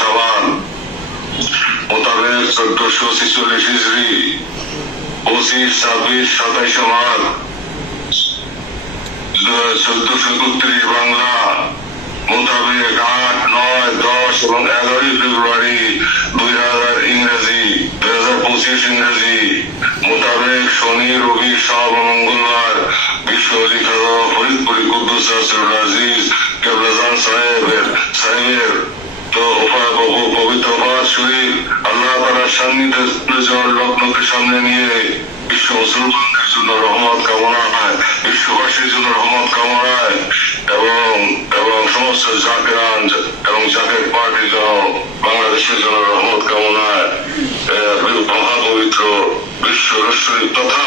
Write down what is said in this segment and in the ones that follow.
সাবান মোতাবেক চোদ্দশো ছিচল্লিশ হিজড়ি, পঁচিশ, ছাব্বিশ, সাতাইশে মার্চ চোদ্দশো একত্রিশ বাংলা, মোতাবেক আট, নয়, দশ এবং এগারোই ফেব্রুয়ারি দুই হাজার ইংরেজি, দুই হাজার পঁচিশ ইংরেজি, মোতাবেক শনি, রবি সব মঙ্গলবার বিশ্ব অলি খাজা ফরিদপুরি কুদ্দুস আজিজ কেবলাজান সাহেবের সাহেবের তো পবিত্র শরীর আল্লাহ সান্নিধ্যে জল রত্নকে সামনে নিয়ে বিশ্ব মুসলমানদের জন্য রহমত কামনা হয় বিশ্ববাসীর জন্য রহমত এবং এবং সমস্ত এবং পার্টির জন্য, বাংলাদেশের জন্য রহমত মহাপবিত্র বিশ্ব রশ্বরী তথা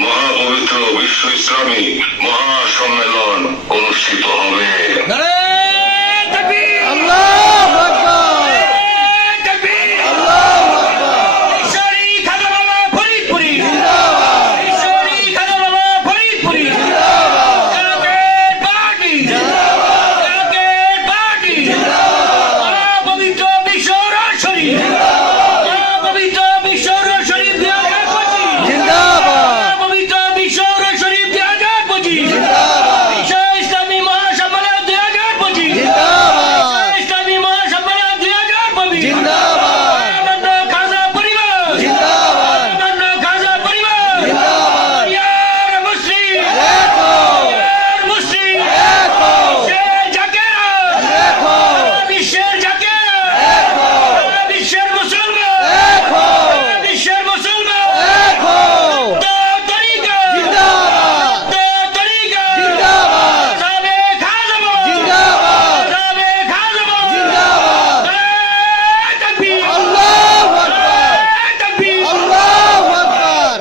মহাপবিত্র বিশ্ব ইসলামী মহাসম্মেলন অনুষ্ঠিত হবে নারায়ণ তাকবীর আল্লাহু আকবার তাকবীর আল্লাহু আকবার ঈশ্বরী খাজা বাবা ফরিদপুরি জিন্দাবাদ ঈশ্বরী খাজা বাবা ফরিদপুরি জিন্দাবাদ জাকের পার্টি জাকের পার্টি মহাপবিত্র বিশ্ব রশ্বরী মহাপবিত্র বিশ্ব রশ্বরী দুই হাজার পঁচিশ জিন্দাবাদ পবিত্র বিশ্ব শরীফ দুই হাজার পঁচিশ জিন্দাবাদ বিশ্ব ইসলামী মহাসম্মেলন দুই হাজার পঁচিশ জিন্দাবাদ ইসলামী মহাসম্মেলন দুই হাজার পঁচিশ জিন্দাবাদ আনন্দ খাজা পরিবার জিন্দাবাদ আনন্দ খাজা পরিবার জিন্দাবাদ ইয়ার মুসলিম দেখো ইয়ার মুসলিম দেখো শের জাকেরা দেখো বিশ্বের জাকেরা দেখো বিশ্বের মুসলমান দেখো বিশ্বের মুসলমান দেখো তো তরিকা জিন্দাবাদ তো তরিকা জিন্দাবাদ যাবে খাজা জিন্দাবাদ যাবে খাজা জিন্দাবাদ তাকবীর আল্লাহু আকবার তাকবীর আল্লাহু আকবার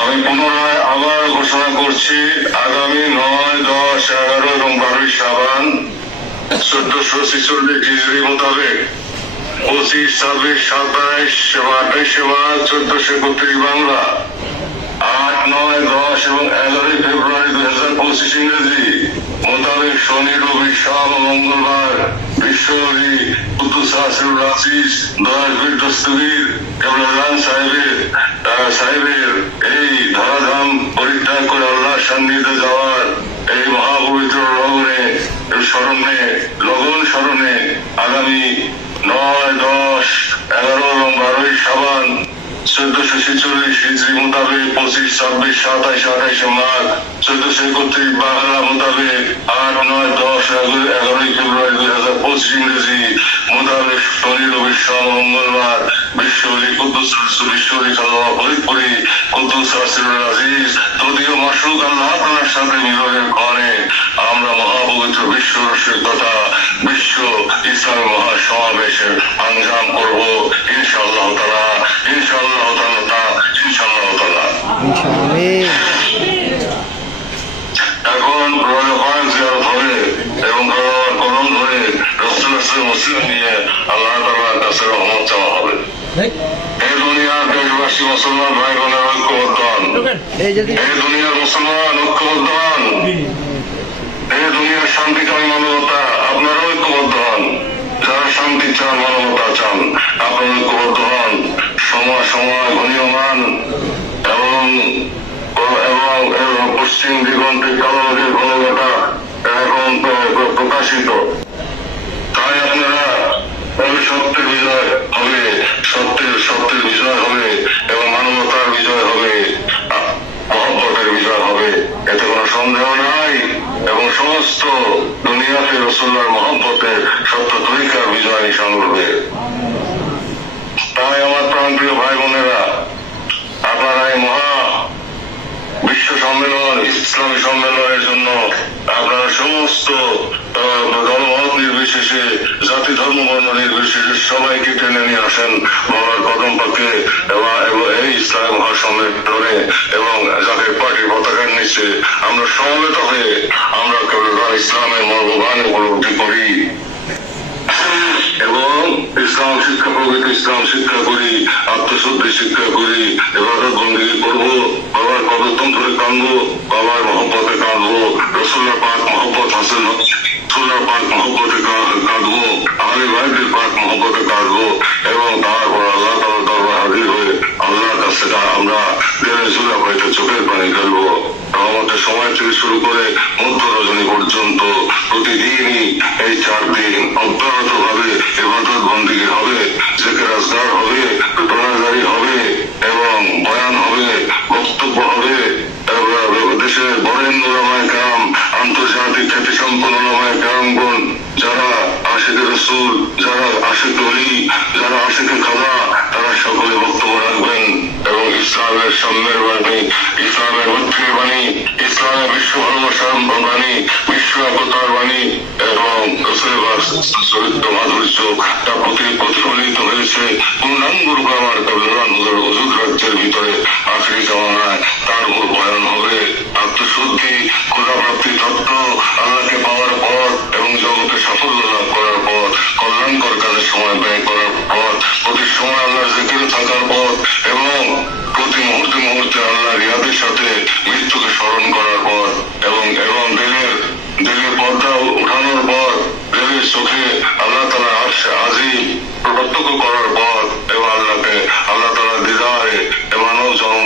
আমি পুনরায় আবার ঘোষণা করছি, আগামী নয়, দশ, এগারো এবং বারোই সাবান চোদ্দশো ছিচল্লিশ হিজড়ি মোতাবেক পঁচিশ, ছাব্বিশ, সাতাইশ, আঠাইশে মার্চ চোদ্দশো একত্রিশ বাংলা। আট, নয়, দশ এবং এগারোই ফেব্রুয়ারি পঁচিশ ইংরেজি মোতাবেক শনি, রবি সব মঙ্গলবার এই ধরাধাম পরিত্যাগ করে যাওয়ার এই লগনে স্মরণে, লগন স্মরণে আগামী নয় দশ এগারো এবং বারোই সাবান চোদ্দশো ছেচল্লিশ মোতাবেক পঁচিশ ছাব্বিশ মার্চ চোদ্দশো একত্রিশ বাংলা মোতাবেক আট নয় দশ এগারোই ফেব্রুয়ারি দুই হাজার পঁচিশ ইংরেজি মোতাবেক শনি রবি মঙ্গলবার কুদ্দুস ফরিদপুরি কুদ্দুস রাসুল আজিজ তদীয় মাসুক আল্লাহ তালার সাথে মিলনের কারণে আমরা মহাপবিত্র বিশ্ব রসিক তথা বিশ্ব ইসলামী মহাসমাবেশের আঞ্জাম করব ইনশাআল্লাহ তালা এখন প্রয়োজন জিয়ারত হবে এবং ভগবান কলম ধরে রসুল মুসলিম নিয়ে আল্লাহ তালার কাছে রহমত চাওয়া হবে। এই দুনিয়ার দেশবাসী মুসলমান ভাই বোনের ঐক্যবদ্ধ হন এই দুনিয়ার মুসলমান ঐক্যবদ্ধ হন এই দুনিয়ার শান্তিকামী মানবতা আপনারা ঐক্যবদ্ধ হন যারা শান্তি চান মানবতা চান আপনারা ঐক্যবদ্ধ হন সময় সময় প্রকাশিত। তাই আপনারা তবে সত্যের বিজয় হবে, সত্যের সত্যের বিজয় হবে এবং মানবতার বিজয় হবে মহব্বতের বিজয় হবে। এতে কোনো সন্দেহ নাই এবং সমস্ত দুনিয়াতে রসুল্লার মহব্বতের সত্য তরিকার বিজয় নিশান করবে। তাই আমার প্রাণপ্রিয় ভাই বোনেরা আপনারা এই মহা বিশ্ব সম্মেলন, ইসলামী সম্মেলনের জন্য আপনারা সমস্ত আহ, দলমত নির্বিশেষে জাতি ধর্ম বর্ণ নির্বিশেষে সবাইকে টেনে নিয়ে আসেন বাবার কদম পাকে এই ইসলামী মহাসম্মেলনে এবং যাদের পার্টির পতাকার নিচে আমরা সমবেত হয়ে আমরা কেবল ইসলামের মর্মবান উপলব্ধি করি। এবং ইসলাম শিক্ষা ইসলাম শিক্ষা করি আত্মশুদ্ধি শিক্ষা করি বাবার ধরে কানবো বাবার মহব্বতে রসুল্লাহ পাক মহব্বত পাক মহব্বতে কাঁদবো ভাইদের পাক মহব্বতে কাঁদবো এবং তারপর আল্লাহ দরবার হাজির হয়ে আল্লাহর কাছে আমরা হইতে চোখের পানি ফেলব রহমতের সময় থেকে শুরু করে মধ্য রজনী পর্যন্ত প্রতিদিনই এই চার দিন অব্যাহত ভাবে রসুল, যারা আশিক অলি যারা আশিক খাদা তারা সকলে বক্তব্য রাখবেন এবং ইসলামের সাম্যের বাণী, ইসলামের ঐক্যের বাণী, ইসলামের বিশ্ব ভালোবাসার বাণী, বিশ্ব একতার বাণী এবং চরিত্র মাধুর্য, তা প্রতি প্রতিফলিত হয়েছে। পূর্ণাঙ্গ রূপে আমার কবিরান ওজুদ রাজ্যের ভিতরে আখরি জমানায় তার উপর বয়ান হবে। আত্মশুদ্ধি খোদা প্রাপ্তি তত্ত্ব, আল্লাহকে পাওয়ার পর এবং জগতে সাফল্য চোখে আল্লাহ তালা আসে আজি প্রত্যক্ষ করার পর এবং আল্লাহকে আল্লাহ তালা দিদারে মানব জনম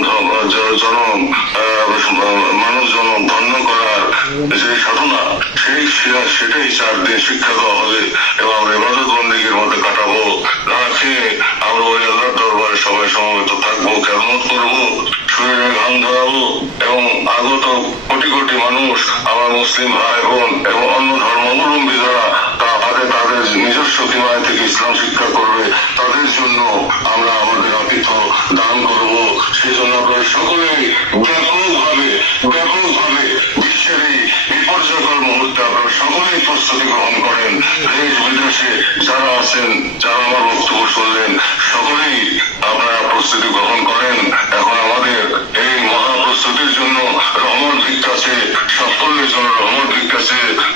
মানব জনম ধন্য করার যে সাধনা, সেই সেটাই চার দিন শিক্ষা দেওয়া হবে এবং আমরা এবাদত বন্দীগীর মধ্যে কাটাবো। না খেয়ে আমরা ওই আল্লাহর দরবারে সবাই সমবেত থাকব কেমন করব শরীরে ঘাম ধরাবো এবং আগত কোটি কোটি মানুষ, আমার মুসলিম ভাই বোন এবং অন্য ধর্মাবলম্বী আমরা আমাদের আতিথ্য দান করব। সেই জন্য আপনারা সকলেই ব্যাপকভাবে ব্যাপকভাবে বিশ্বের এই বিপর্যয়কর মুহূর্তে আপনারা সকলেই প্রস্তুতি গ্রহণ করেন। দেশ, বিদেশে যারা আছেন, যারা আমার বক্তব্য শুনলেন, সকলেই আপনারা প্রস্তুতি গ্রহণ করেন। এখন আমাদের এই মহা প্রস্তুতির জন্য রহমত দিকটাছে সাফল্যের জন্য রহমান দিকটাছে বিশ্ব